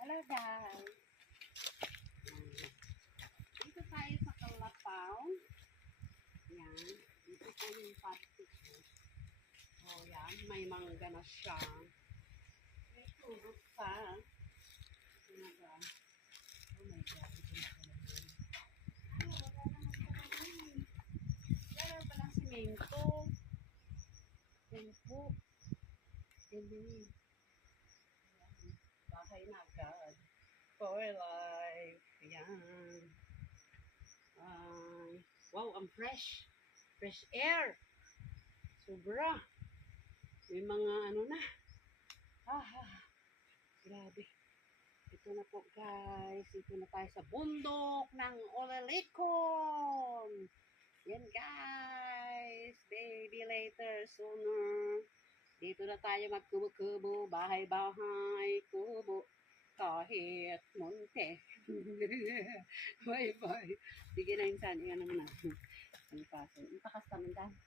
Hello guys. Dito tayo sa Kalapaw. Yan. Dito po yung plastic. Oh, yan. May mangga na siya. May turot pa. Oh my God. Wala naman pala yun. Wala palang simento. Yan po. Yan. Bahay na agad. For life. Yan. Wow, ang fresh. Fresh air. Sobra. May mga ano na. Grabe. Ito na po guys. Ito na tayo sa bundok ng Olalicon. Yan guys. Baby later sooner. Dito na tayo magkubo-kubo. Bahay-bahay. Kubo. Kahit monte. Bye-bye. Sige na insan. Iyan naman na. Ang paso. Ang takas naman dahil.